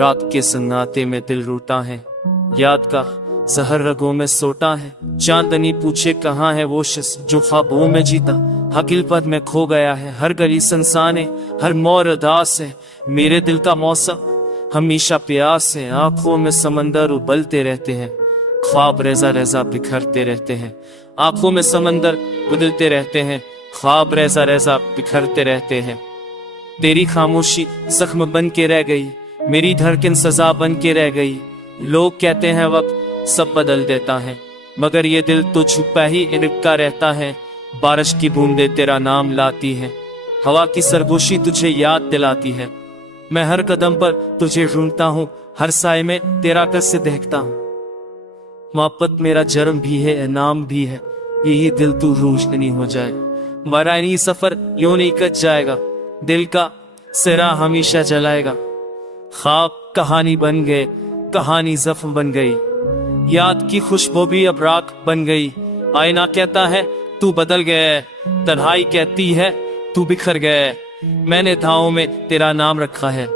रात के सन्नाटे में दिल रूठा है, याद का जहर रगों में सोता है। चांदनी पूछे कहाँ है वो शख्स जो ख्वाबों में जीता, हकीकत में खो गया है। हर गली संसान है, हर मोर उदास है, मेरे दिल का मौसम हमेशा प्यास है। आंखों में समंदर उबलते रहते हैं, ख्वाब रेजा रेजा बिखरते रहते हैं। आंखों में समंदर बदलते रहते हैं, ख्वाब रेजा रेजा बिखरते रहते हैं। तेरी खामोशी जख्म बन के रह गई, मेरी धड़कन सजा बन के रह गई। लोग कहते हैं वक्त सब बदल देता है, मगर ये दिल तो छुपा ही इनका रहता है। बारिश की बूंदे तेरा नाम लाती है, हवा की सरगोशी तुझे याद दिलाती है। मैं हर कदम पर तुझे ढूंढता हूँ, हर साए में तेरा कस देखता हूँ। मोहब्बत मेरा जर्म भी है, नाम भी है, यही दिल तू रोशनी हो जाए। मरानी सफर यूं नहीं कट जाएगा, दिल का सिरा हमेशा जलाएगा। ख्वाब कहानी बन गए, कहानी जख्म बन गई, याद की खुशबू भी अब राख बन गई। आईना कहता है तू बदल गया, तन्हाई कहती है तू बिखर गया। मैंने धावों में तेरा नाम रखा है,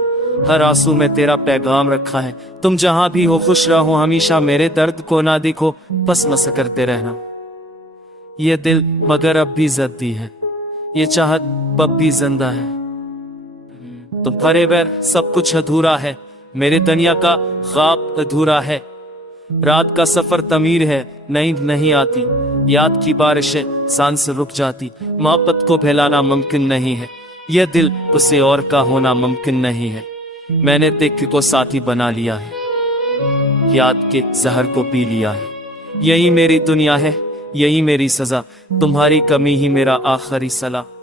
हर आंसू में तेरा पैगाम रखा है। तुम जहां भी हो खुश रहो, हमेशा मेरे दर्द को ना देखो, बस मस करते रहना। ये दिल मगर अब भी जद्दी है, ये चाहत अब भी जिंदा है। तुम भरे बैर सब कुछ अधूरा है, मेरे दुनिया का ख्वाब अधूरा है। रात का सफर तमीर है, नींद नहीं आती, याद की बारिशें सांस रुक जाती। मोहब्बत को फैलाना मुमकिन नहीं है, यह दिल उसे और का होना मुमकिन नहीं है। मैंने दिल को साथी बना लिया है, याद के जहर को पी लिया है। यही मेरी दुनिया है, यही मेरी सजा, तुम्हारी कमी ही मेरा आखिरी सलाह।